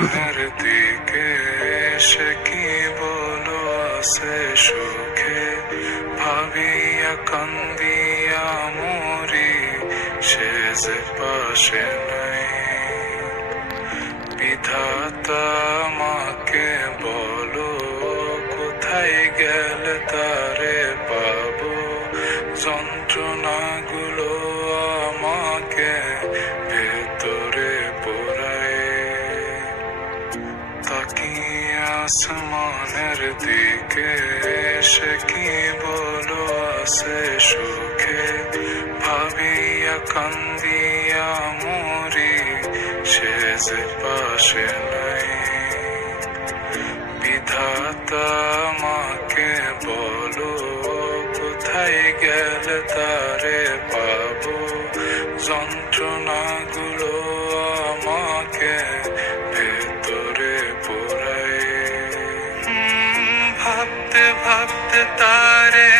মনের দিকে সে কি বলো আছে সুখে, ভাবিয়া কান্দিয়া মরি সে যে পাশে নাই। বিধাতা আমাকে বলো কোথায় গেলে তারে পাবো, যন্ত্রণাগুলো আমাকে ভেতরে পোড়ায়। তাকিয়ে আসমানের দিকে সে কি বলো আছে সুখে, ভাবিয়া কান্দিয়া মরি সে যে পাশে নাই। বিধাতা আমাকে বলো কোথায় গেলে তারে পাবো, যন্ত্রণাগুলো আমাকে ভেতরে পোড়ায়। ভাবতে ভাবতে তারে